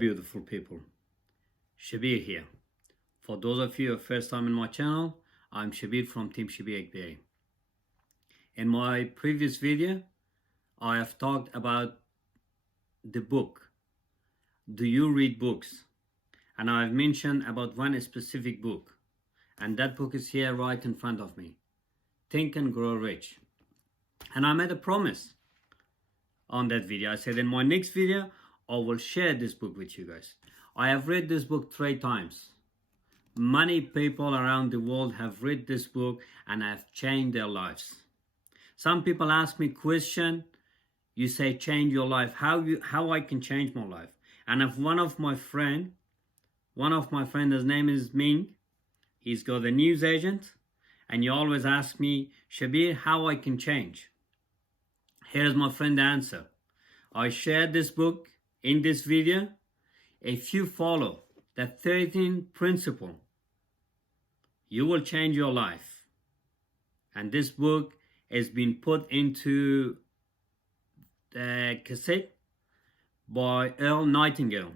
beautiful people, Shabir here. For those of you who are first time in my channel, I'm Shabir from Team Shabir Akbari. In my previous video, I have talked about the book. Do you read books? And I've mentioned about one specific book, and that book is here right in front of me. Think and Grow Rich. And I made a promise on that video. I said in my next video, I will share this book with you guys. I have read this book 3 times. Many people around the world have read this book and have changed their lives. Some people ask me question, you say change your life, how I can change my life. And if one of my friend, his name is Ming, he's got a news agent, and he always asks me, Shabir, how I can change. Here's my friend the answer. I shared this book in this video. If you follow the 13 principle, you will change your life. And this book has been put into the cassette by Earl Nightingale.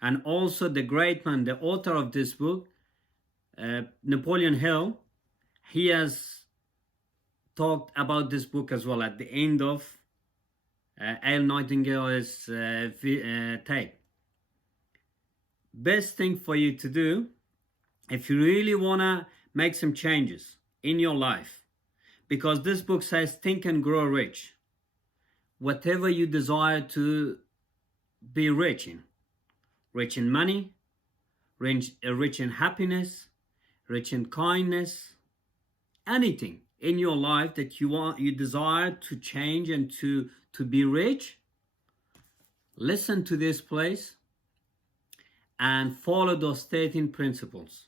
And also the great man, the author of this book, Napoleon Hill, he has talked about this book as well at the end of Earl Nightingale's take. Best thing for you to do, if you really want to make some changes in your life, because this book says think and grow rich. Whatever you desire to be rich in money, rich in happiness, rich in kindness, anything in your life that you desire to change and to be rich, listen to this place and follow those 13 principles.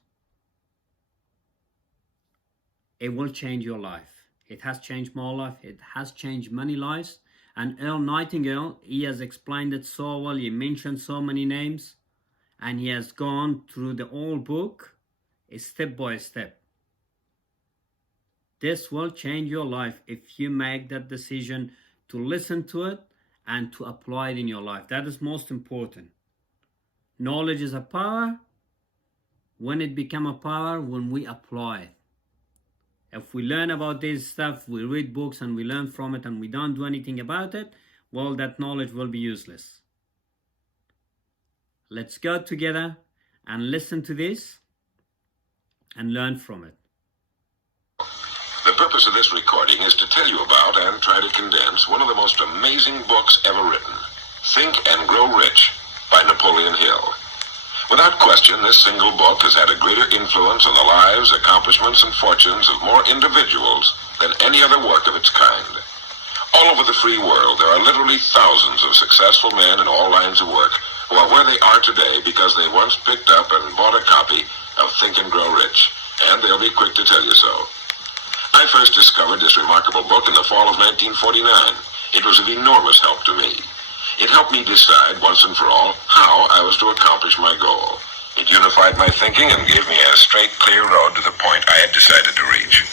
It will change your life. It has changed my life. It has changed many lives. And Earl Nightingale, he has explained it so well. He mentioned so many names. And he has gone through the whole book, step by step. This will change your life if you make that decision to listen to it and to apply it in your life. That is most important. Knowledge is a power. When it becomes a power, when we apply it. If we learn about this stuff, we read books and we learn from it and we don't do anything about it, well, that knowledge will be useless. Let's go together and listen to this and learn from it. The purpose of this recording is to tell you about and try to condense one of the most amazing books ever written, Think and Grow Rich by Napoleon Hill. Without question, this single book has had a greater influence on the lives, accomplishments, and fortunes of more individuals than any other work of its kind. All over the free world, there are literally thousands of successful men in all lines of work who are where they are today because they once picked up and bought a copy of Think and Grow Rich, and they'll be quick to tell you so. I first discovered this remarkable book in the fall of 1949. It was of enormous help to me. It helped me decide once and for all how I was to accomplish my goal. It unified my thinking and gave me a straight, clear road to the point I had decided to reach.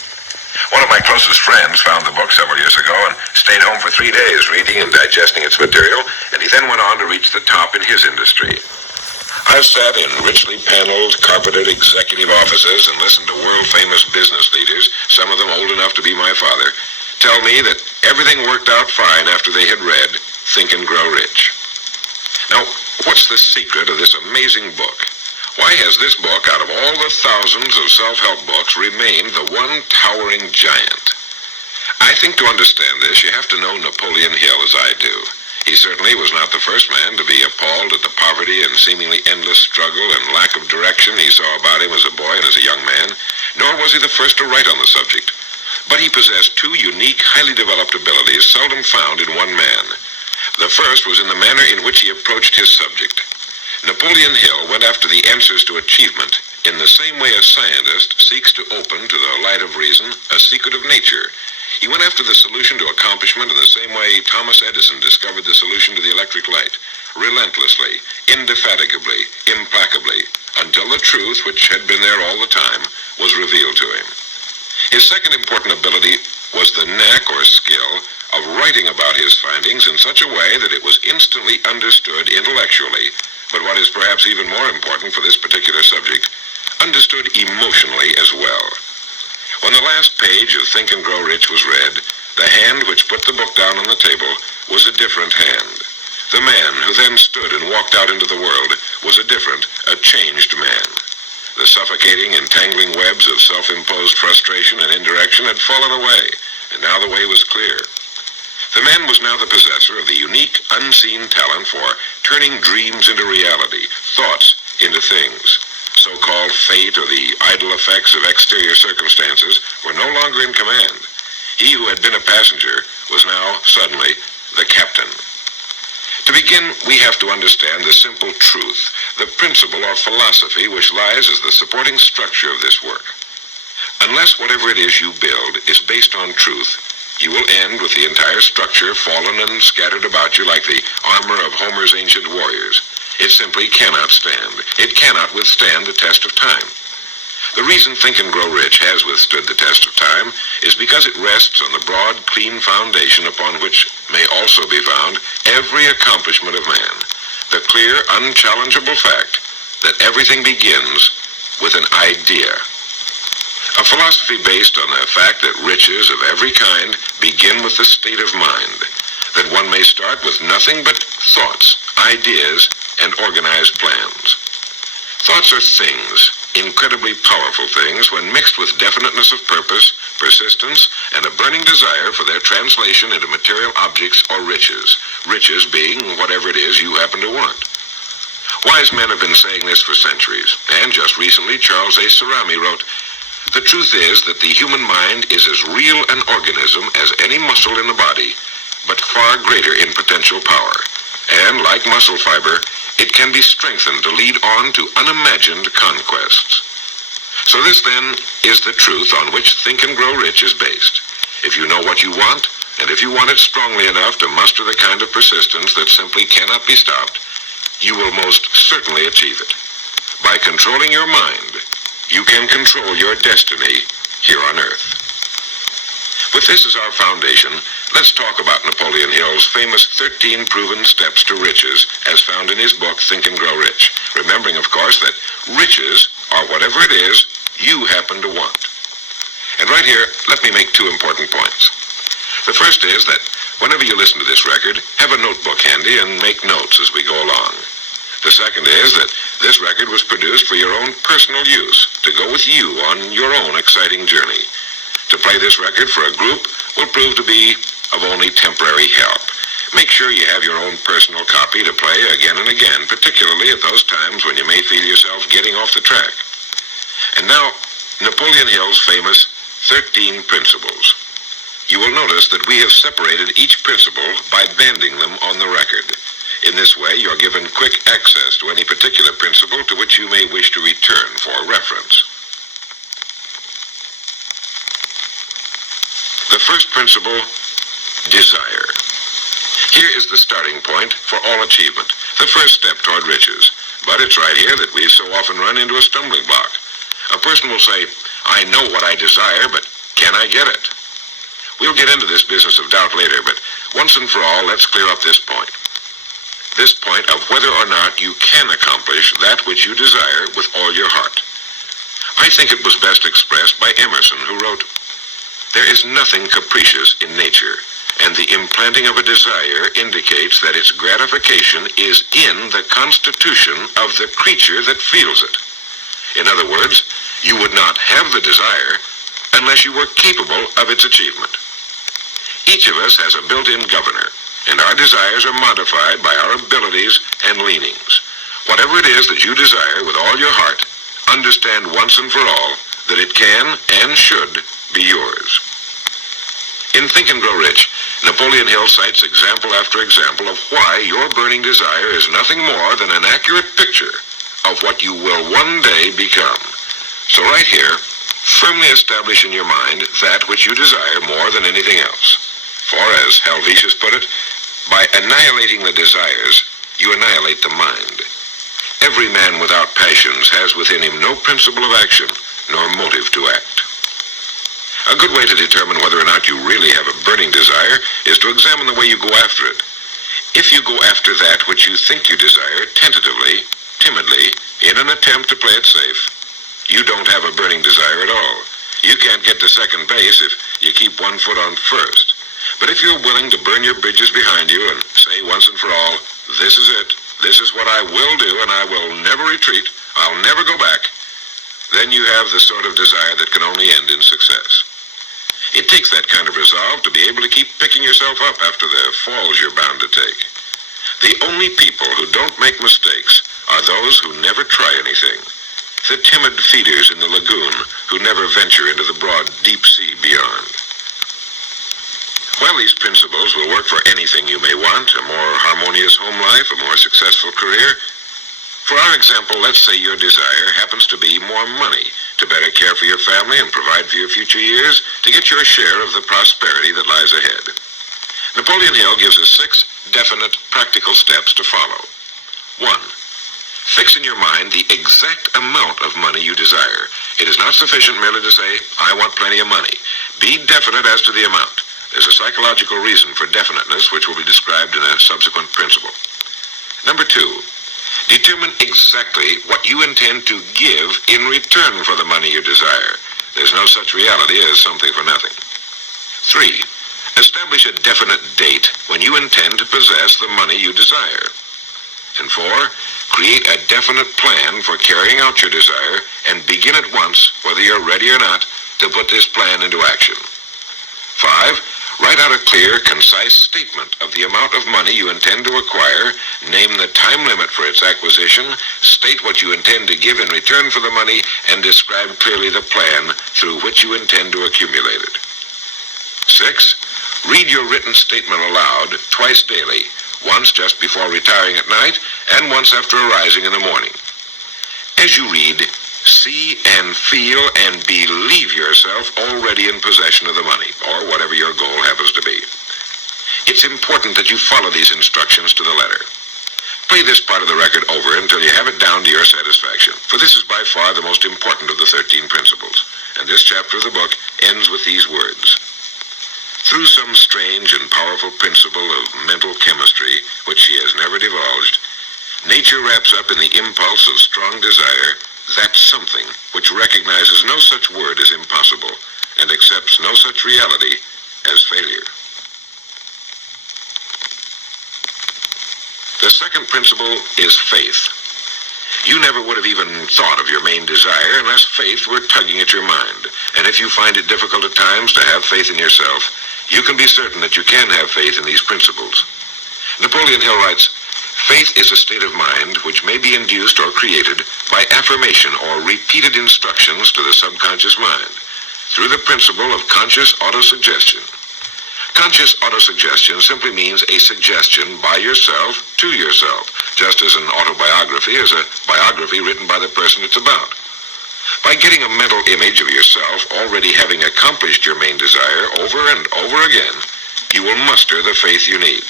One of my closest friends found the book several years ago and stayed home for 3 days reading and digesting its material, and he then went on to reach the top in his industry. I've sat in richly paneled, carpeted executive offices and listened to world-famous business leaders, some of them old enough to be my father, tell me that everything worked out fine after they had read Think and Grow Rich. Now, what's the secret of this amazing book? Why has this book, out of all the thousands of self-help books, remained the one towering giant? I think to understand this, you have to know Napoleon Hill as I do. He certainly was not the first man to be appalled at the poverty and seemingly endless struggle and lack of direction he saw about him as a boy and as a young man, nor was he the first to write on the subject. But he possessed 2 unique, highly developed abilities seldom found in one man. The first was in the manner in which he approached his subject. Napoleon Hill went after the answers to achievement in the same way a scientist seeks to open to the light of reason a secret of nature. He went after the solution to accomplishment in the same way Thomas Edison discovered the solution to the electric light, relentlessly, indefatigably, implacably, until the truth, which had been there all the time, was revealed to him. His second important ability was the knack or skill of writing about his findings in such a way that it was instantly understood intellectually, but what is perhaps even more important for this particular subject, understood emotionally as well. When the last page of Think and Grow Rich was read, the hand which put the book down on the table was a different hand. The man who then stood and walked out into the world was a different, a changed man. The suffocating, entangling webs of self-imposed frustration and indirection had fallen away, and now the way was clear. The man was now the possessor of the unique, unseen talent for turning dreams into reality, thoughts into things. So-called fate or the idle effects of exterior circumstances were no longer in command. He who had been a passenger was now, suddenly, the captain. To begin, we have to understand the simple truth, the principle or philosophy which lies as the supporting structure of this work. Unless whatever it is you build is based on truth, you will end with the entire structure fallen and scattered about you like the armor of Homer's ancient warriors. It simply cannot stand. It cannot withstand the test of time. The reason Think and Grow Rich has withstood the test of time is because it rests on the broad, clean foundation upon which may also be found every accomplishment of man. The clear, unchallengeable fact that everything begins with an idea. A philosophy based on the fact that riches of every kind begin with the state of mind, that one may start with nothing but thoughts, ideas, and organized plans. Thoughts are things, incredibly powerful things, when mixed with definiteness of purpose, persistence, and a burning desire for their translation into material objects or riches, riches being whatever it is you happen to want. Wise men have been saying this for centuries, and just recently Charles A. Cerami wrote, "The truth is that the human mind is as real an organism as any muscle in the body, but far greater in potential power, and like muscle fiber, it can be strengthened to lead on to unimagined conquests." So this, then, is the truth on which Think and Grow Rich is based. If you know what you want, and if you want it strongly enough to muster the kind of persistence that simply cannot be stopped, you will most certainly achieve it. By controlling your mind, you can control your destiny here on Earth. With this as our foundation, let's talk about Napoleon Hill's famous 13 proven steps to riches as found in his book, Think and Grow Rich. Remembering, of course, that riches are whatever it is you happen to want. And right here, let me make two important points. The first is that whenever you listen to this record, have a notebook handy and make notes as we go along. The second is that this record was produced for your own personal use, to go with you on your own exciting journey. To play this record for a group will prove to be of only temporary help. Make sure you have your own personal copy to play again and again, particularly at those times when you may feel yourself getting off the track. And now, Napoleon Hill's famous 13 principles. You will notice that we have separated each principle by banding them on the record. In this way, you're given quick access to any particular principle to which you may wish to return for reference. The first principle, desire. Here is the starting point for all achievement, the first step toward riches. But it's right here that we so often run into a stumbling block. A person will say, "I know what I desire, but can I get it?" We'll get into this business of doubt later, but once and for all, let's clear up this point. This point of whether or not you can accomplish that which you desire with all your heart. I think it was best expressed by Emerson, who wrote, "There is nothing capricious in nature, and the implanting of a desire indicates that its gratification is in the constitution of the creature that feels it." In other words, you would not have the desire unless you were capable of its achievement. Each of us has a built-in governor, and our desires are modified by our abilities and leanings. Whatever it is that you desire with all your heart, understand once and for all that it can and should be yours. In Think and Grow Rich, Napoleon Hill cites example after example of why your burning desire is nothing more than an accurate picture of what you will one day become. So right here, firmly establish in your mind that which you desire more than anything else. For, as Helvetius put it, by annihilating the desires, you annihilate the mind. Every man without passions has within him no principle of action, nor motive to act. A good way to determine whether or not you really have a burning desire is to examine the way you go after it. If you go after that which you think you desire tentatively, timidly, in an attempt to play it safe, you don't have a burning desire at all. You can't get to second base if you keep one foot on first. But if you're willing to burn your bridges behind you and say once and for all, this is it, this is what I will do, and I will never retreat, I'll never go back, then you have the sort of desire that can only end in success. It takes that kind of resolve to be able to keep picking yourself up after the falls you're bound to take. The only people who don't make mistakes are those who never try anything. The timid feeders in the lagoon who never venture into the broad deep sea beyond. While these principles will work for anything you may want, a more harmonious home life, a more successful career, for our example, let's say your desire happens to be more money, to better care for your family and provide for your future years, to get your share of the prosperity that lies ahead. Napoleon Hill gives us 6 definite, practical steps to follow. 1. Fix in your mind the exact amount of money you desire. It is not sufficient merely to say, I want plenty of money. Be definite as to the amount. There's a psychological reason for definiteness, which will be described in a subsequent principle. Number 2. Determine exactly what you intend to give in return for the money you desire. There's no such reality as something for nothing. 3. Establish a definite date when you intend to possess the money you desire. And 4. Create a definite plan for carrying out your desire and begin at once, whether you're ready or not, to put this plan into action. 5. Write out a clear, concise statement of the amount of money you intend to acquire, name the time limit for its acquisition, state what you intend to give in return for the money, and describe clearly the plan through which you intend to accumulate it. 6. Read your written statement aloud twice daily, once just before retiring at night, and once after arising in the morning. As you read, see and feel and believe yourself already in possession of the money, or whatever your goal happens to be. It's important that you follow these instructions to the letter. Play this part of the record over until you have it down to your satisfaction, for this is by far the most important of the 13 principles, and this chapter of the book ends with these words. Through some strange and powerful principle of mental chemistry, which she has never divulged, nature wraps up in the impulse of strong desire that something which recognizes no such word as impossible and accepts no such reality as failure. The second principle is faith. You never would have even thought of your main desire unless faith were tugging at your mind. And if you find it difficult at times to have faith in yourself, you can be certain that you can have faith in these principles. Napoleon Hill writes, faith is a state of mind which may be induced or created by affirmation or repeated instructions to the subconscious mind through the principle of conscious autosuggestion. Conscious autosuggestion simply means a suggestion by yourself to yourself, just as an autobiography is a biography written by the person it's about. By getting a mental image of yourself already having accomplished your main desire over and over again, you will muster the faith you need.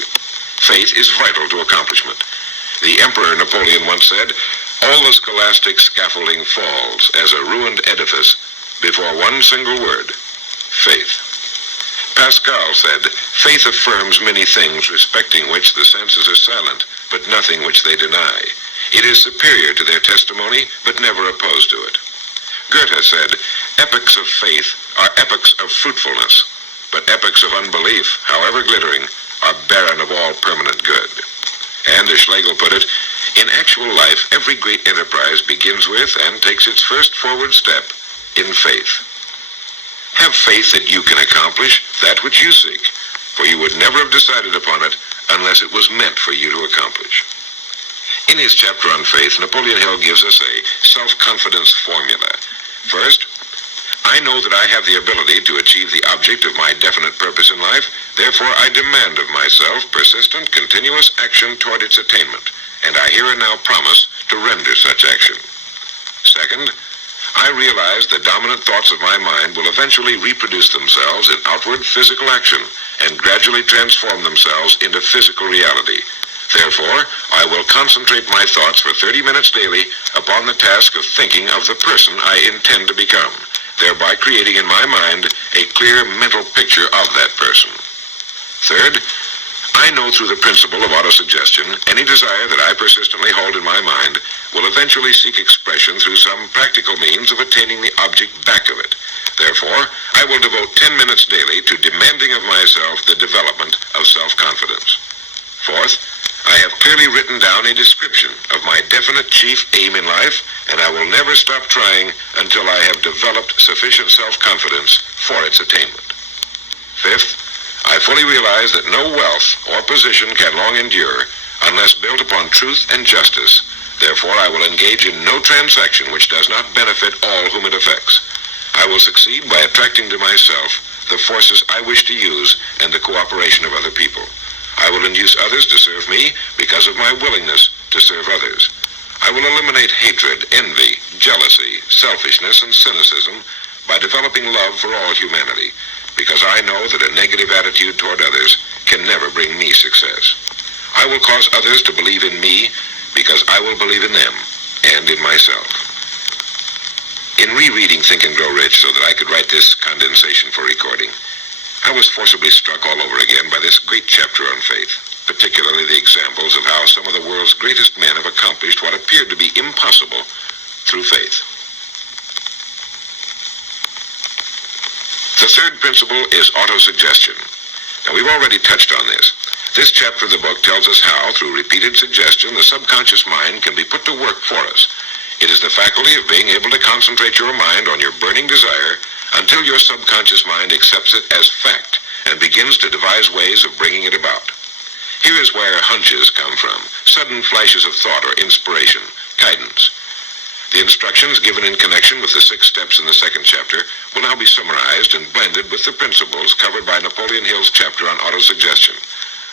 Faith is vital to accomplishment. The Emperor Napoleon once said, all the scholastic scaffolding falls as a ruined edifice before one single word, faith. Pascal said, faith affirms many things respecting which the senses are silent, but nothing which they deny. It is superior to their testimony, but never opposed to it. Goethe said, epochs of faith are epochs of fruitfulness, but epochs of unbelief, however glittering, are barren of all permanent good. And as Schlegel put it, in actual life, every great enterprise begins with and takes its first forward step in faith. Have faith that you can accomplish that which you seek, for you would never have decided upon it unless it was meant for you to accomplish. In his chapter on faith, Napoleon Hill gives us a self-confidence formula. First, I know that I have the ability to achieve the object of my definite purpose in life, therefore I demand of myself persistent, continuous action toward its attainment, and I here and now promise to render such action. Second, I realize the dominant thoughts of my mind will eventually reproduce themselves in outward physical action and gradually transform themselves into physical reality. Therefore, I will concentrate my thoughts for 30 minutes daily upon the task of thinking of the person I intend to become. thereby creating in my mind a clear mental picture of that person. Third, I know through the principle of autosuggestion, any desire that I persistently hold in my mind will eventually seek expression through some practical means of attaining the object back of it. Therefore, I will devote 10 minutes daily to demanding of myself the development of self-confidence. Fourth, I have clearly written down a description of my definite chief aim in life, and I will never stop trying until I have developed sufficient self-confidence for its attainment. Fifth, I fully realize that no wealth or position can long endure unless built upon truth and justice. Therefore, I will engage in no transaction which does not benefit all whom it affects. I will succeed by attracting to myself the forces I wish to use and the cooperation of other people. I will induce others to serve me because of my willingness to serve others. I will eliminate hatred, envy, jealousy, selfishness, and cynicism by developing love for all humanity, because I know that a negative attitude toward others can never bring me success. I will cause others to believe in me because I will believe in them and in myself. In rereading Think and Grow Rich so that I could write this condensation for recording, I was forcibly struck all over again by this great chapter on faith, particularly the examples of how some of the world's greatest men have accomplished what appeared to be impossible through faith. The third principle is autosuggestion. Now, we've already touched on this. This chapter of the book tells us how, through repeated suggestion, the subconscious mind can be put to work for us. It is the faculty of being able to concentrate your mind on your burning desire until your subconscious mind accepts it as fact and begins to devise ways of bringing it about. Here is where hunches come from, sudden flashes of thought or inspiration, guidance. The instructions given in connection with the 6 steps in the second chapter will now be summarized and blended with the principles covered by Napoleon Hill's chapter on autosuggestion.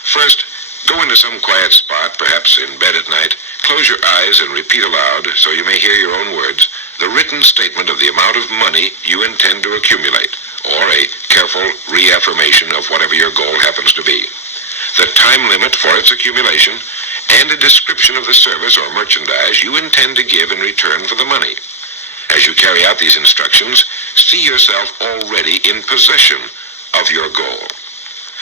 First, go into some quiet spot, perhaps in bed at night, close your eyes and repeat aloud, so you may hear your own words, the written statement of the amount of money you intend to accumulate, or a careful reaffirmation of whatever your goal happens to be, the time limit for its accumulation, and a description of the service or merchandise you intend to give in return for the money. As you carry out these instructions, see yourself already in possession of your goal.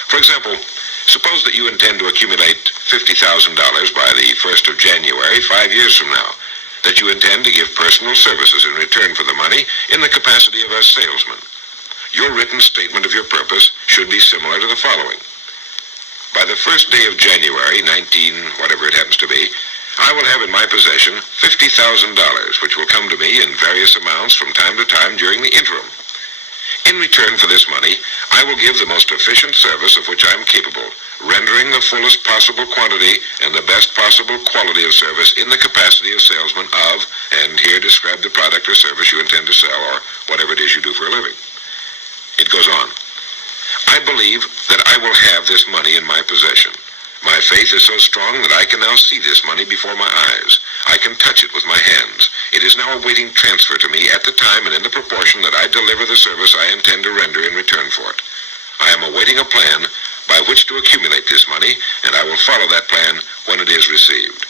For example, suppose that you intend to accumulate $50,000 by the 1st of January, 5 years from now, that you intend to give personal services in return for the money in the capacity of a salesman. Your written statement of your purpose should be similar to the following. By the 1st day of January, whatever it happens to be, I will have in my possession $50,000, which will come to me in various amounts from time to time during the interim. In return for this money, I will give the most efficient service of which I am capable, rendering the fullest possible quantity and the best possible quality of service in the capacity of salesman of, and here describe the product or service you intend to sell or whatever it is you do for a living. It goes on. I believe that I will have this money in my possession. My faith is so strong that I can now see this money before my eyes. I can touch it with my hands. It is now awaiting transfer to me at the time and in the proportion that I deliver the service I intend to render in return for it. I am awaiting a plan by which to accumulate this money, and I will follow that plan when it is received.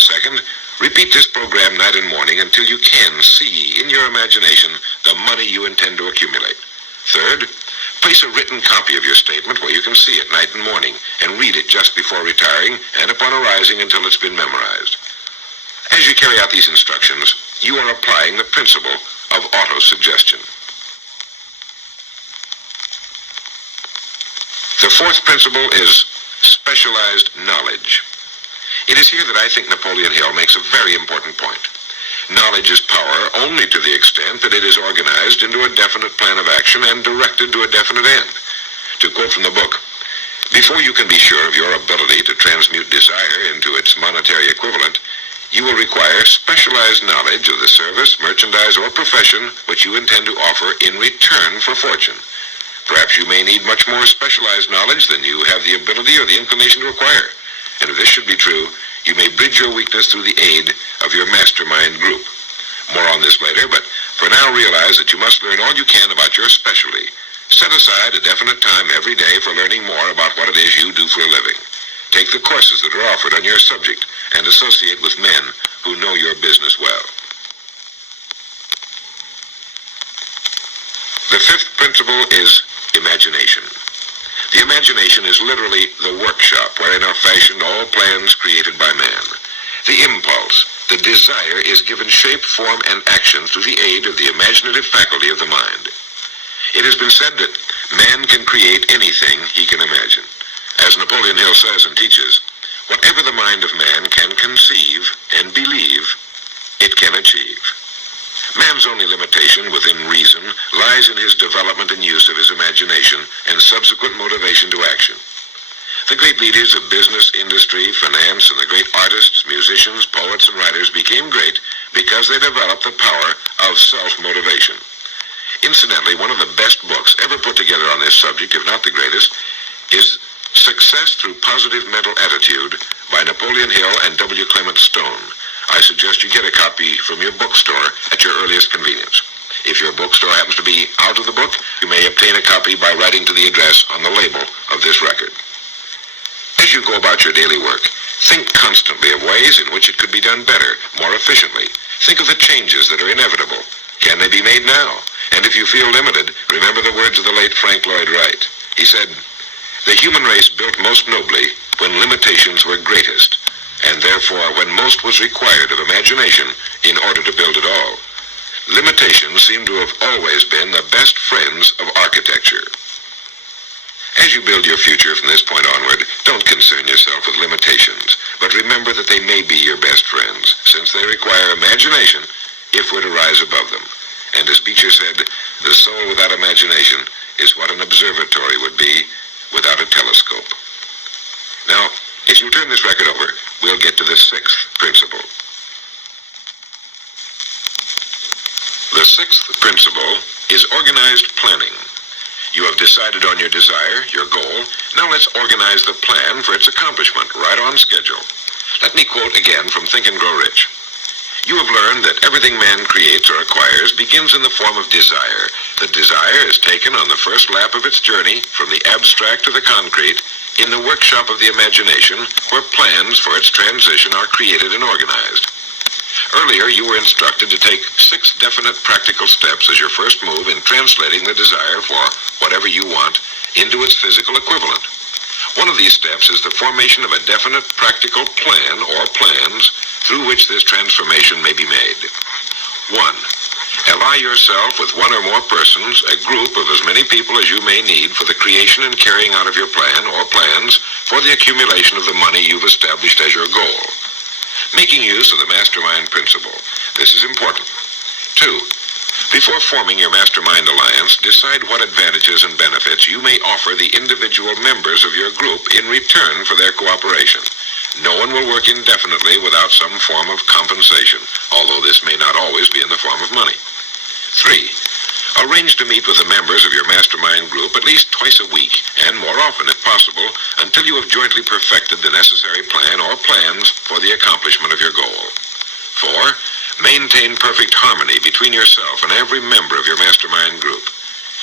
Second, repeat this program night and morning until you can see in your imagination the money you intend to accumulate. Third, place a written copy of your statement where you can see it night and morning and read it just before retiring and upon arising until it's been memorized. As you carry out these instructions, you are applying the principle of autosuggestion. The fourth principle is specialized knowledge. It is here that I think Napoleon Hill makes a very important point. Knowledge is power only to the extent that it is organized into a definite plan of action and directed to a definite end. To quote from the book, before you can be sure of your ability to transmute desire into its monetary equivalent, you will require specialized knowledge of the service, merchandise, or profession which you intend to offer in return for fortune. Perhaps you may need much more specialized knowledge than you have the ability or the inclination to acquire. And if this should be true, you may bridge your weakness through the aid of your Mastermind group. More on this later, but for now realize that you must learn all you can about your specialty. Set aside a definite time every day for learning more about what it is you do for a living. Take the courses that are offered on your subject and associate with men who know your business well. The fifth principle is imagination. The imagination is literally the workshop wherein are fashioned all plans created by man. The impulse, the desire, is given shape, form, and action through the aid of the imaginative faculty of the mind. It has been said that man can create anything he can imagine. As Napoleon Hill says and teaches, whatever the mind of man can conceive and believe, it can achieve. Man's only limitation within reason lies in his development and use of his imagination and subsequent motivation to action. The great leaders of business, industry, finance, and the great artists, musicians, poets, and writers became great because they developed the power of self-motivation. Incidentally, one of the best books ever put together on this subject, if not the greatest, is Success Through Positive Mental Attitude by Napoleon Hill and W. Clement Stone. I suggest you get a copy from your bookstore at your earliest convenience. If your bookstore happens to be out of the book, you may obtain a copy by writing to the address on the label of this record. As you go about your daily work, think constantly of ways in which it could be done better, more efficiently. Think of the changes that are inevitable. Can they be made now? And if you feel limited, remember the words of the late Frank Lloyd Wright. He said, "The human race built most nobly when limitations were greatest, and therefore when most was required of imagination in order to build it all. Limitations seem to have always been the best friends of architecture." As you build your future from this point onward, don't concern yourself with limitations, but remember that they may be your best friends, since they require imagination if we're to rise above them. And as Beecher said, the soul without imagination is what an observatory would be without a telescope. Now, if you turn this record over, we'll get to the sixth principle. The sixth principle is organized planning. You have decided on your desire, your goal. Now let's organize the plan for its accomplishment, right on schedule. Let me quote again from Think and Grow Rich. "You have learned that everything man creates or acquires begins in the form of desire. The desire is taken on the first lap of its journey from the abstract to the concrete in the workshop of the imagination, where plans for its transition are created and organized. Earlier, you were instructed to take 6 definite practical steps as your first move in translating the desire for whatever you want into its physical equivalent. One of these steps is the formation of a definite practical plan or plans through which this transformation may be made. 1. Ally yourself with one or more persons, a group of as many people as you may need for the creation and carrying out of your plan or plans for the accumulation of the money you've established as your goal. Making use of the Mastermind principle. This is important. 2. Before forming your Mastermind alliance, decide what advantages and benefits you may offer the individual members of your group in return for their cooperation. No one will work indefinitely without some form of compensation, although this may not always be in the form of money. 3. Arrange to meet with the members of your Mastermind group at least twice a week, and more often if possible, until you have jointly perfected the necessary plan or plans for the accomplishment of your goal. 4. Maintain perfect harmony between yourself and every member of your Mastermind group.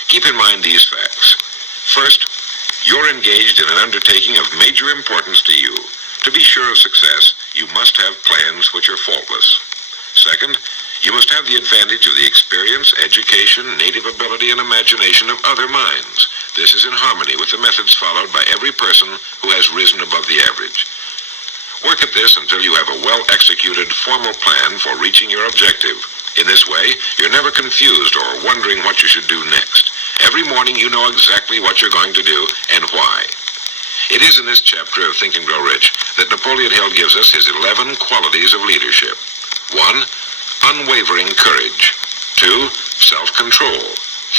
Keep in mind these facts. First, you're engaged in an undertaking of major importance to you. To be sure of success, you must have plans which are faultless. Second, you must have the advantage of the experience, education, native ability, and imagination of other minds. This is in harmony with the methods followed by every person who has risen above the average. Work at this until you have a well-executed, formal plan for reaching your objective. In this way, you're never confused or wondering what you should do next. Every morning you know exactly what you're going to do and why. It is in this chapter of Think and Grow Rich that Napoleon Hill gives us his 11 qualities of leadership. 1. Unwavering courage. 2. Self-control.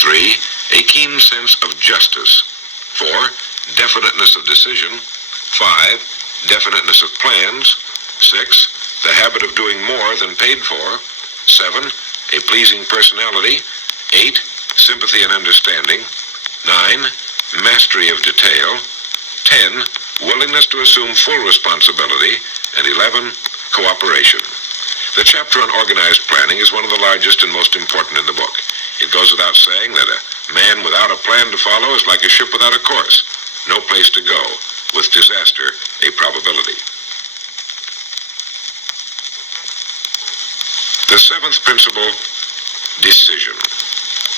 3. A keen sense of justice. 4. Definiteness of decision. 5. Definiteness of plans. 6. The habit of doing more than paid for. 7. A pleasing personality. 8. Sympathy and understanding. 9. Mastery of detail. 10. Willingness to assume full responsibility. And 11. Cooperation. The chapter on organized planning is one of the largest and most important in the book. It goes without saying that a man without a plan to follow is like a ship without a course. No place to go, with disaster a probability. The seventh principle, decision.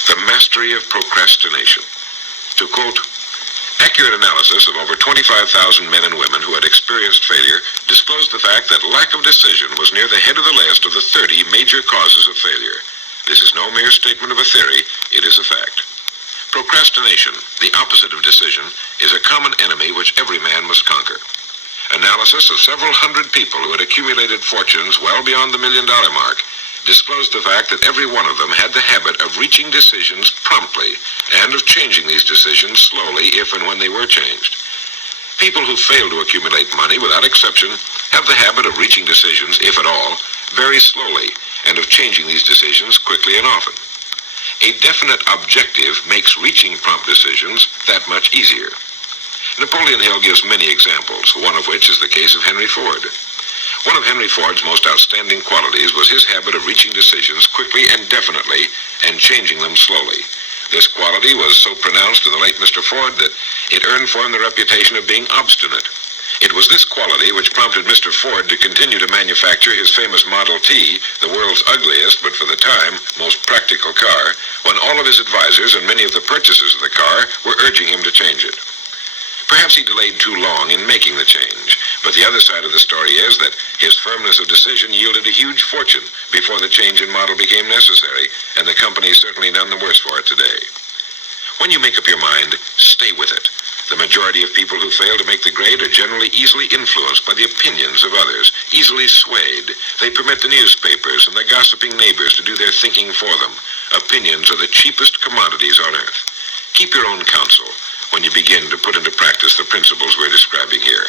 The mastery of procrastination. To quote, accurate analysis of over 25,000 men and women who had experienced failure disclosed the fact that lack of decision was near the head of the list of the 30 major causes of failure. This is no mere statement of a theory, it is a fact. Procrastination, the opposite of decision, is a common enemy which every man must conquer. Analysis of several hundred people who had accumulated fortunes well beyond the $1 million mark disclosed the fact that every one of them had the habit of reaching decisions promptly and of changing these decisions slowly if and when they were changed. People who fail to accumulate money, without exception, have the habit of reaching decisions, if at all, very slowly and of changing these decisions quickly and often. A definite objective makes reaching prompt decisions that much easier. Napoleon Hill gives many examples, one of which is the case of Henry Ford. One of Henry Ford's most outstanding qualities was his habit of reaching decisions quickly and definitely and changing them slowly. This quality was so pronounced in the late Mr. Ford that it earned for him the reputation of being obstinate. It was this quality which prompted Mr. Ford to continue to manufacture his famous Model T, the world's ugliest but for the time most practical car, when all of his advisors and many of the purchasers of the car were urging him to change it. Perhaps he delayed too long in making the change, but the other side of the story is that his firmness of decision yielded a huge fortune before the change in model became necessary, and the company is certainly none the worse for it today. When you make up your mind, stay with it. The majority of people who fail to make the grade are generally easily influenced by the opinions of others, easily swayed. They permit the newspapers and the gossiping neighbors to do their thinking for them. Opinions are the cheapest commodities on earth. Keep your own counsel when you begin to put into practice the principles we're describing here.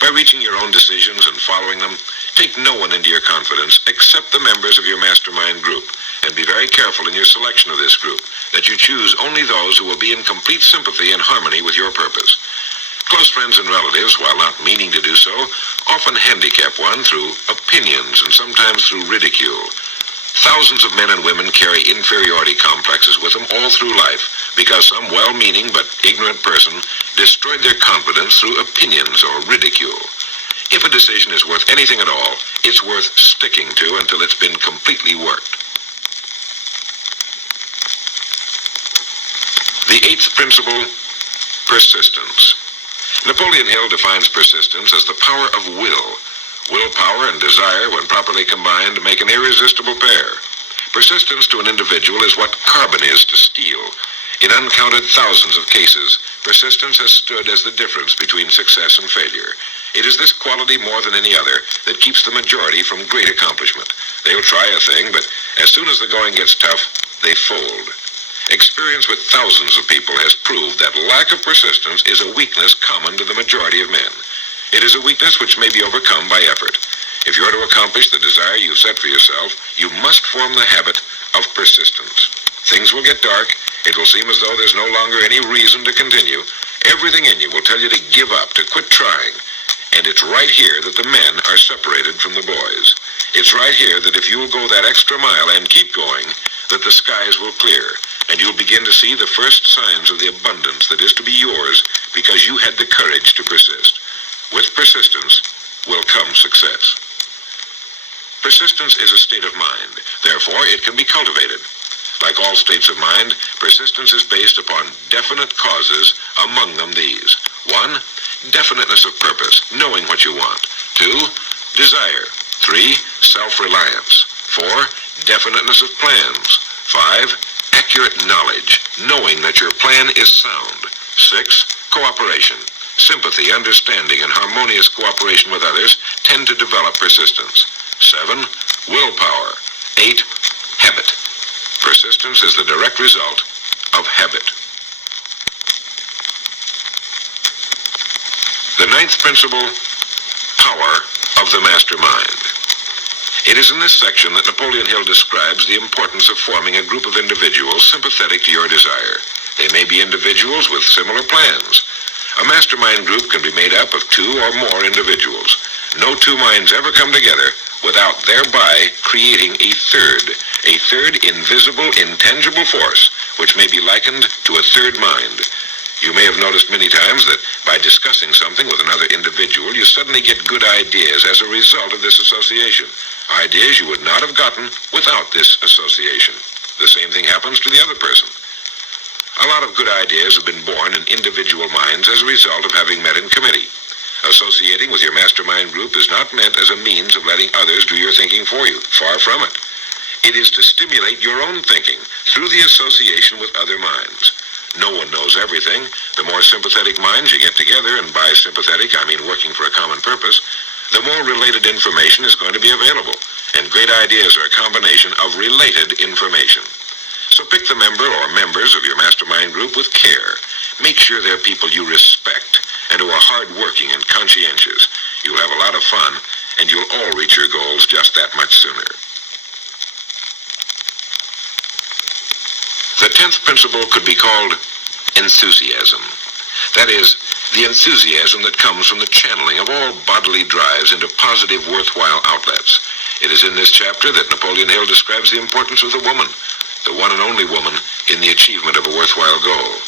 By reaching your own decisions and following them, take no one into your confidence except the members of your mastermind group, and be very careful in your selection of this group, that you choose only those who will be in complete sympathy and harmony with your purpose. Close friends and relatives, while not meaning to do so, often handicap one through opinions and sometimes through ridicule. Thousands of men and women carry inferiority complexes with them all through life because some well-meaning but ignorant person destroyed their confidence through opinions or ridicule. If a decision is worth anything at all, it's worth sticking to until it's been completely worked. The eighth principle, persistence. Napoleon Hill defines persistence as the power of will. Willpower and desire, when properly combined, make an irresistible pair. Persistence to an individual is what carbon is to steel. In uncounted thousands of cases, persistence has stood as the difference between success and failure. It is this quality more than any other that keeps the majority from great accomplishment. They'll try a thing, but as soon as the going gets tough, they fold. Experience with thousands of people has proved that lack of persistence is a weakness common to the majority of men. It is a weakness which may be overcome by effort. If you are to accomplish the desire you've set for yourself, you must form the habit of persistence. Things will get dark. It will seem as though there's no longer any reason to continue. Everything in you will tell you to give up, to quit trying. And it's right here that the men are separated from the boys. It's right here that if you'll go that extra mile and keep going, that the skies will clear, and you'll begin to see the first signs of the abundance that is to be yours because you had the courage to persist. With persistence will come success. Persistence is a state of mind. Therefore, it can be cultivated. Like all states of mind, persistence is based upon definite causes, among them these. 1. Definiteness of purpose, knowing what you want. 2. Desire. 3. Self-reliance. 4. Definiteness of plans. 5. Accurate knowledge, knowing that your plan is sound. 6. Cooperation. Sympathy, understanding, and harmonious cooperation with others tend to develop persistence. 7. Willpower. 8. Habit. Persistence is the direct result of habit. The ninth principle, power of the mastermind. It is in this section that Napoleon Hill describes the importance of forming a group of individuals sympathetic to your desire. They may be individuals with similar plans. A mastermind group can be made up of 2 or more individuals. No 2 minds ever come together without thereby creating a third invisible, intangible force, which may be likened to a third mind. You may have noticed many times that by discussing something with another individual, you suddenly get good ideas as a result of this association. Ideas you would not have gotten without this association. the same thing happens to the other person. A lot of good ideas have been born in individual minds as a result of having met in committee. Associating with your mastermind group is not meant as a means of letting others do your thinking for you. Far from it. It is to stimulate your own thinking through the association with other minds. No one knows everything. The more sympathetic minds you get together, and by sympathetic I mean working for a common purpose, the more related information is going to be available. And great ideas are a combination of related information. So pick the member or members of your mastermind group with care. Make sure they're people you respect and who are hardworking and conscientious. You'll have a lot of fun, and you'll all reach your goals just that much sooner. The 10th principle could be called enthusiasm. That is, the enthusiasm that comes from the channeling of all bodily drives into positive, worthwhile outlets. It is in this chapter that Napoleon Hill describes the importance of the woman, the one and only woman, in the achievement of a worthwhile goal.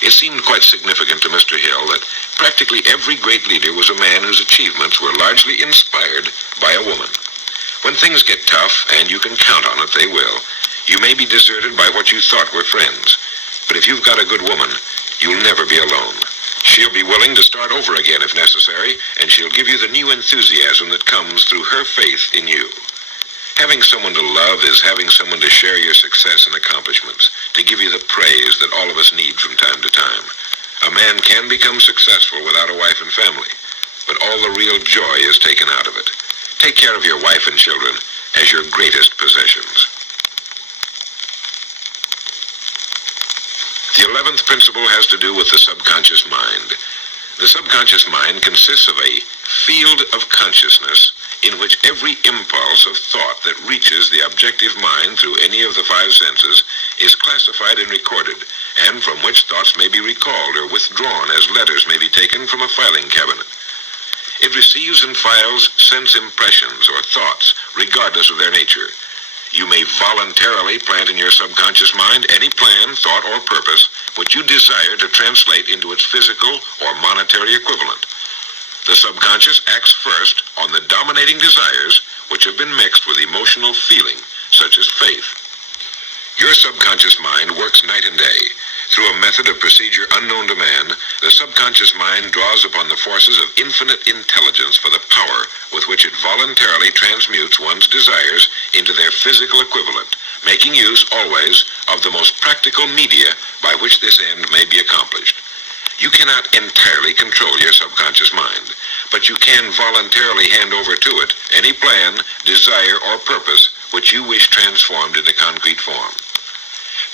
It seemed quite significant to Mr. Hill that practically every great leader was a man whose achievements were largely inspired by a woman. When things get tough, and you can count on it, they will, you may be deserted by what you thought were friends. But if you've got a good woman, you'll never be alone. She'll be willing to start over again if necessary, and she'll give you the new enthusiasm that comes through her faith in you. Having someone to love is having someone to share your success and accomplishments, to give you the praise that all of us need from time to time. A man can become successful without a wife and family, but all the real joy is taken out of it. Take care of your wife and children as your greatest possessions. The 11th principle has to do with the subconscious mind. The subconscious mind consists of a field of consciousness in which every impulse of thought that reaches the objective mind through any of the five senses is classified and recorded, and from which thoughts may be recalled or withdrawn as letters may be taken from a filing cabinet. It receives and files sense impressions or thoughts, regardless of their nature. You may voluntarily plant in your subconscious mind any plan, thought, or purpose which you desire to translate into its physical or monetary equivalent. The subconscious acts first on the dominating desires which have been mixed with emotional feeling, such as faith. Your subconscious mind works night and day. Through a method of procedure unknown to man, the subconscious mind draws upon the forces of infinite intelligence for the power with which it voluntarily transmutes one's desires into their physical equivalent, making use always of the most practical media by which this end may be accomplished. You cannot entirely control your subconscious mind, but you can voluntarily hand over to it any plan, desire, or purpose which you wish transformed into concrete form.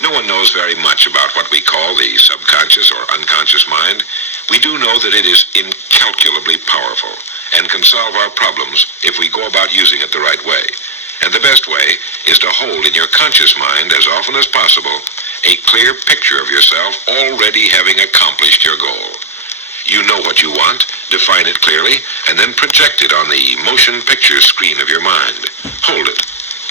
No one knows very much about what we call the subconscious or unconscious mind. We do know that it is incalculably powerful and can solve our problems if we go about using it the right way. And the best way is to hold in your conscious mind as often as possible a clear picture of yourself already having accomplished your goal. You know what you want, define it clearly, and then project it on the motion picture screen of your mind. Hold it.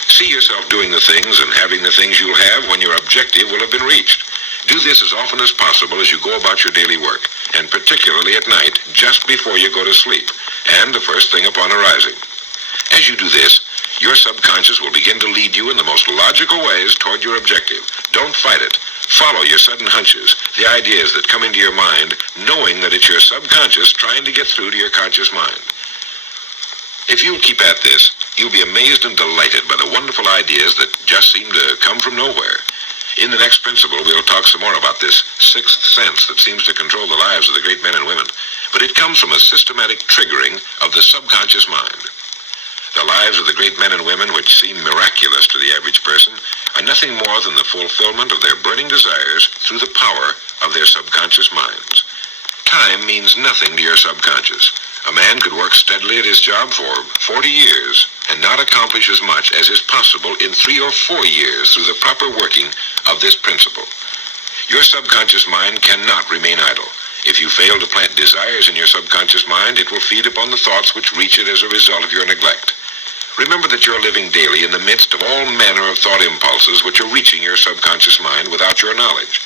See yourself doing the things and having the things you'll have when your objective will have been reached. Do this as often as possible as you go about your daily work, and particularly at night, just before you go to sleep, and the first thing upon arising. As you do this, your subconscious will begin to lead you in the most logical ways toward your objective. Don't fight it. Follow your sudden hunches, the ideas that come into your mind, knowing that it's your subconscious trying to get through to your conscious mind. If you'll keep at this, you'll be amazed and delighted by the wonderful ideas that just seem to come from nowhere. In the next principle, we'll talk some more about this sixth sense that seems to control the lives of the great men and women, but it comes from a systematic triggering of the subconscious mind. The lives of the great men and women, which seem miraculous to the average person, are nothing more than the fulfillment of their burning desires through the power of their subconscious minds. Time means nothing to your subconscious. A man could work steadily at his job for 40 years and not accomplish as much as is possible in 3 or 4 years through the proper working of this principle. Your subconscious mind cannot remain idle. If you fail to plant desires in your subconscious mind, it will feed upon the thoughts which reach it as a result of your neglect. Remember that you're living daily in the midst of all manner of thought impulses which are reaching your subconscious mind without your knowledge.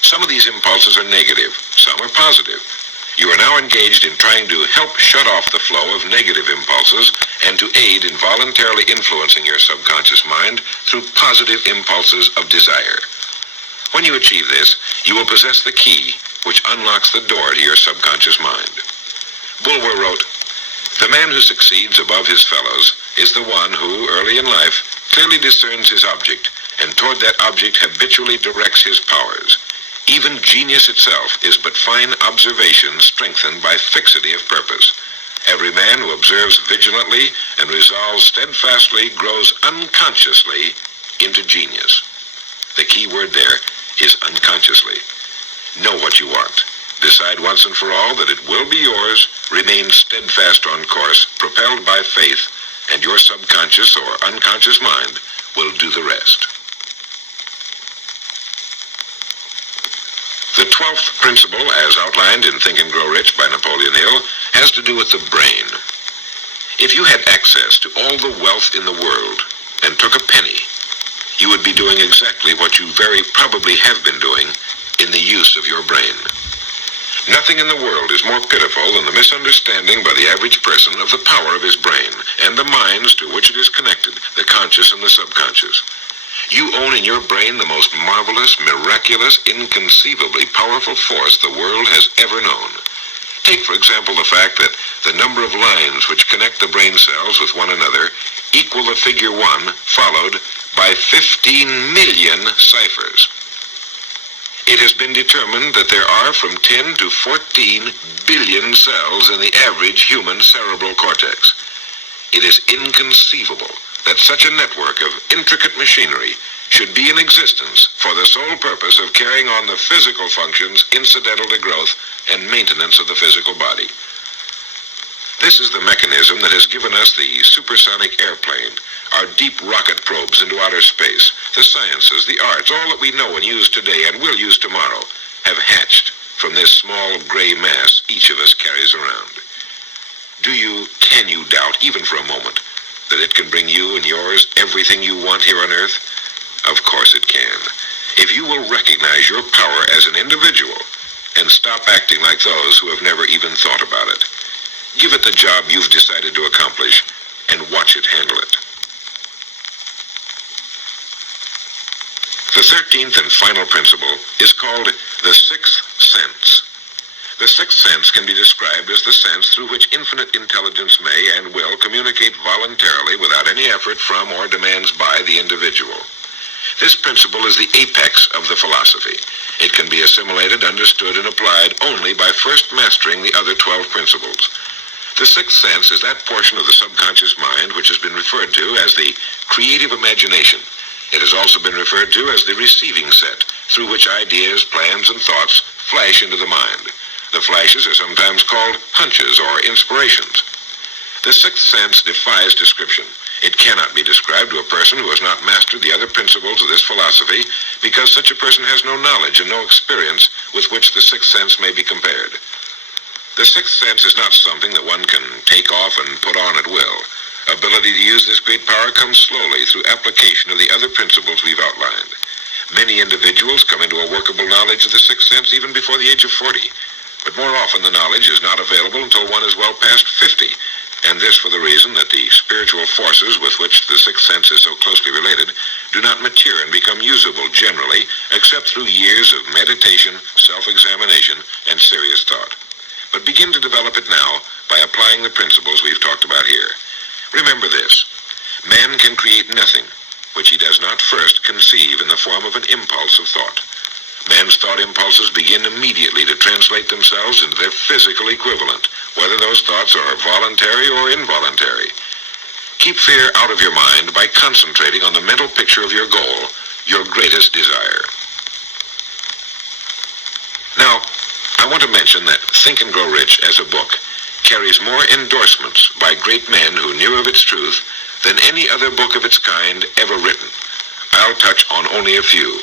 Some of these impulses are negative, some are positive. You are now engaged in trying to help shut off the flow of negative impulses and to aid in voluntarily influencing your subconscious mind through positive impulses of desire. When you achieve this, you will possess the key which unlocks the door to your subconscious mind. Bulwer wrote, "The man who succeeds above his fellows is the one who, early in life, clearly discerns his object, and toward that object habitually directs his powers. Even genius itself is but fine observation strengthened by fixity of purpose. Every man who observes vigilantly and resolves steadfastly grows unconsciously into genius." The key word there is unconsciously. Know what you want. Decide once and for all that it will be yours. Remain steadfast on course, propelled by faith, and your subconscious or unconscious mind will do the rest. The 12th principle, as outlined in Think and Grow Rich by Napoleon Hill, has to do with the brain. If you had access to all the wealth in the world and took a penny, you would be doing exactly what you very probably have been doing in the use of your brain. Nothing in the world is more pitiful than the misunderstanding by the average person of the power of his brain and the minds to which it is connected, the conscious and the subconscious. You own in your brain the most marvelous, miraculous, inconceivably powerful force the world has ever known. Take, for example, the fact that the number of lines which connect the brain cells with one another equal the figure 1 followed by 15 million ciphers. It has been determined that there are from 10 to 14 billion cells in the average human cerebral cortex. It is inconceivable that such a network of intricate machinery should be in existence for the sole purpose of carrying on the physical functions incidental to growth and maintenance of the physical body. This is the mechanism that has given us the supersonic airplane, our deep rocket probes into outer space, the sciences, the arts, all that we know and use today and will use tomorrow, have hatched from this small gray mass each of us carries around. Can you doubt, even for a moment, that it can bring you and yours everything you want here on Earth? Of course it can. If you will recognize your power as an individual and stop acting like those who have never even thought about it. Give it the job you've decided to accomplish and watch it handle it. The 13th and final principle is called the sixth sense. The sixth sense can be described as the sense through which infinite intelligence may and will communicate voluntarily without any effort from or demands by the individual. This principle is the apex of the philosophy. It can be assimilated, understood, and applied only by first mastering the other 12 principles. The sixth sense is that portion of the subconscious mind which has been referred to as the creative imagination. It has also been referred to as the receiving set, through which ideas, plans, and thoughts flash into the mind. The flashes are sometimes called hunches or inspirations. The sixth sense defies description. It cannot be described to a person who has not mastered the other principles of this philosophy, because such a person has no knowledge and no experience with which the sixth sense may be compared. The sixth sense is not something that one can take off and put on at will. Ability to use this great power comes slowly through application of the other principles we've outlined. Many individuals come into a workable knowledge of the sixth sense even before the age of 40. But more often the knowledge is not available until one is well past 50, and this for the reason that the spiritual forces with which the sixth sense is so closely related do not mature and become usable generally except through years of meditation, self-examination, and serious thought. But begin to develop it now by applying the principles we've talked about here. Remember this: man can create nothing which he does not first conceive in the form of an impulse of thought. Man's thought impulses begin immediately to translate themselves into their physical equivalent, whether those thoughts are voluntary or involuntary. Keep fear out of your mind by concentrating on the mental picture of your goal, your greatest desire. Now, I want to mention that Think and Grow Rich as a book carries more endorsements by great men who knew of its truth than any other book of its kind ever written. I'll touch on only a few.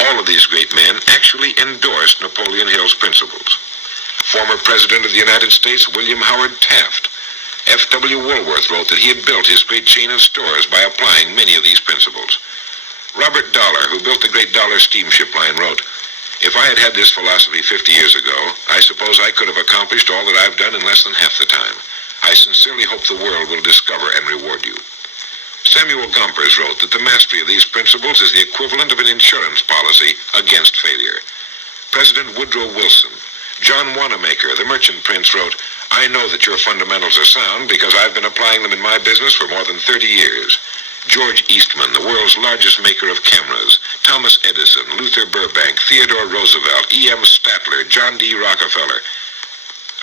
All of these great men actually endorsed Napoleon Hill's principles. Former President of the United States William Howard Taft, F.W. Woolworth wrote that he had built his great chain of stores by applying many of these principles. Robert Dollar, who built the great Dollar steamship line, wrote, If I had had this philosophy 50 years ago, I suppose I could have accomplished all that I've done in less than half the time. I sincerely hope the world will discover and reward you. Samuel Gompers wrote that the mastery of these principles is the equivalent of an insurance policy against failure. President Woodrow Wilson, John Wanamaker, the merchant prince, wrote, "I know that your fundamentals are sound because I've been applying them in my business for more than 30 years. George Eastman, the world's largest maker of cameras, Thomas Edison, Luther Burbank, Theodore Roosevelt, E.M. Statler, John D. Rockefeller.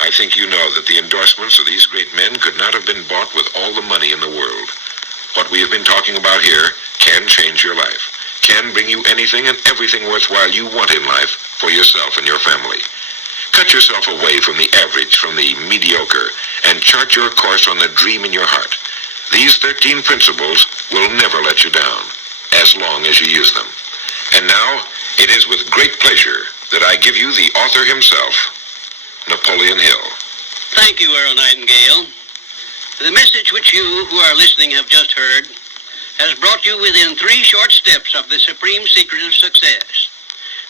I think you know that the endorsements of these great men could not have been bought with all the money in the world. What we have been talking about here can change your life, can bring you anything and everything worthwhile you want in life for yourself and your family. Cut yourself away from the average, from the mediocre, and chart your course on the dream in your heart. These 13 principles will never let you down, as long as you use them. And now, it is with great pleasure that I give you the author himself, Napoleon Hill. Thank you, Earl Nightingale. The message which you who are listening have just heard has brought you within 3 short steps of the supreme secret of success.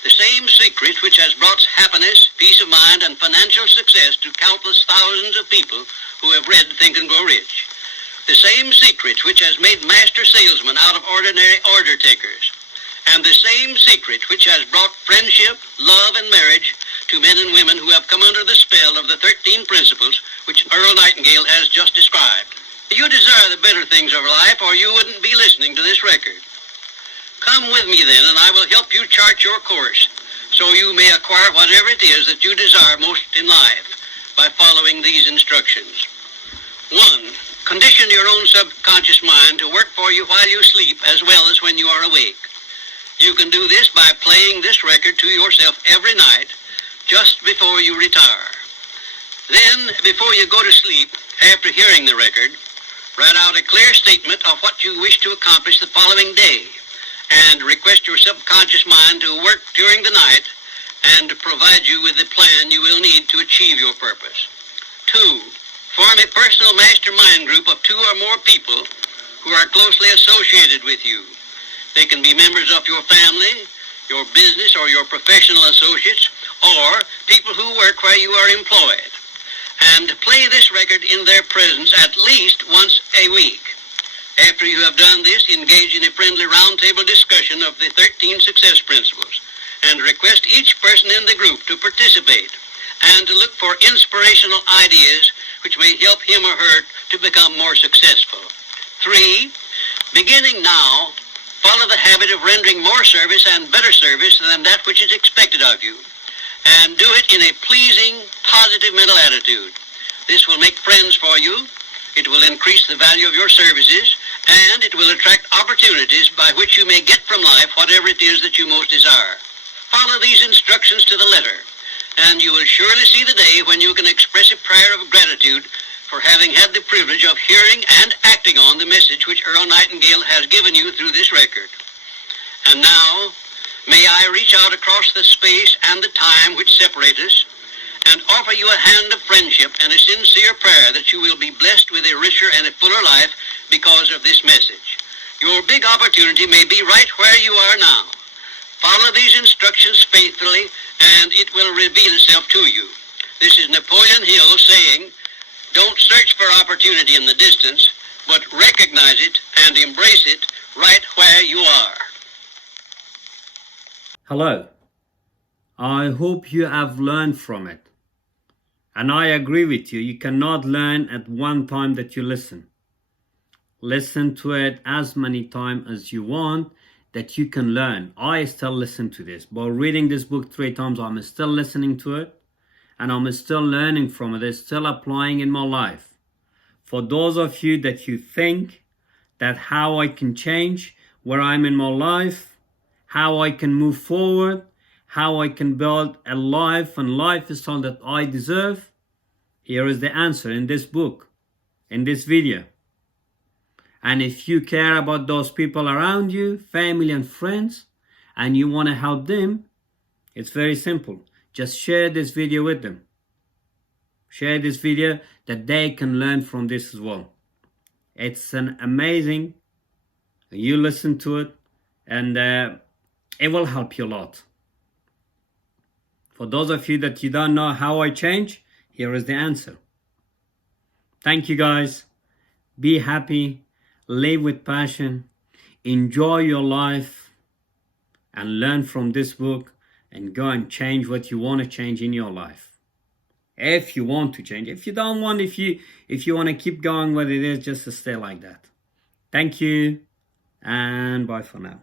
The same secret which has brought happiness, peace of mind, and financial success to countless thousands of people who have read Think and Grow Rich. The same secret which has made master salesmen out of ordinary order takers. And the same secret which has brought friendship, love, and marriage to men and women who have come under the spell of the 13 principles which Earl Nightingale has just described. You desire the better things of life, or you wouldn't be listening to this record. Come with me then, and I will help you chart your course, so you may acquire whatever it is that you desire most in life by following these instructions. 1. Condition your own subconscious mind to work for you while you sleep as well as when you are awake. You can do this by playing this record to yourself every night, just before you retire. Then, before you go to sleep, after hearing the record, write out a clear statement of what you wish to accomplish the following day, and request your subconscious mind to work during the night and to provide you with the plan you will need to achieve your purpose. 2. Form a personal mastermind group of 2 or more people who are closely associated with you. They can be members of your family, your business, or your professional associates, or people who work where you are employed. And play this record in their presence at least once a week. After you have done this, engage in a friendly roundtable discussion of the 13 success principles, and request each person in the group to participate and to look for inspirational ideas which may help him or her to become more successful. 3. Beginning now, follow the habit of rendering more service and better service than that which is expected of you, and do it in a pleasing, positive mental attitude. This will make friends for you, it will increase the value of your services, and it will attract opportunities by which you may get from life whatever it is that you most desire. Follow these instructions to the letter, and you will surely see the day when you can express a prayer of gratitude for having had the privilege of hearing and acting on the message which Earl Nightingale has given you through this record. And now, may I reach out across the space and the time which separate us, and offer you a hand of friendship and a sincere prayer that you will be blessed with a richer and a fuller life because of this message. Your big opportunity may be right where you are now. Follow these instructions faithfully, and it will reveal itself to you. This is Napoleon Hill saying, don't search for opportunity in the distance, but recognize it and embrace it right where you are. Hello. I hope you have learned from it. And I agree with you. You cannot learn at one time that you listen. Listen to it as many times as you want that you can learn. I still listen to this. By reading this book 3 times, I'm still listening to it. And I'm still learning from it. It's still applying in my life. For those of you that you think that how I can change where I'm in my life, how I can move forward, how I can build a life and lifestyle that I deserve, here is the answer in this book, in this video. And if you care about those people around you, family and friends, and you want to help them, it's very simple. Just share this video with them. Share this video that they can learn from this as well. It's an amazing, you listen to it, and it will help you a lot. For those of you that you don't know how I change, here is the answer. Thank you guys. Be happy, live with passion, enjoy your life, and learn from this book and go and change what you want to change in your life. If you want to change. If you don't want, if you want to keep going what it is, just to stay like that. Thank you, and bye for now.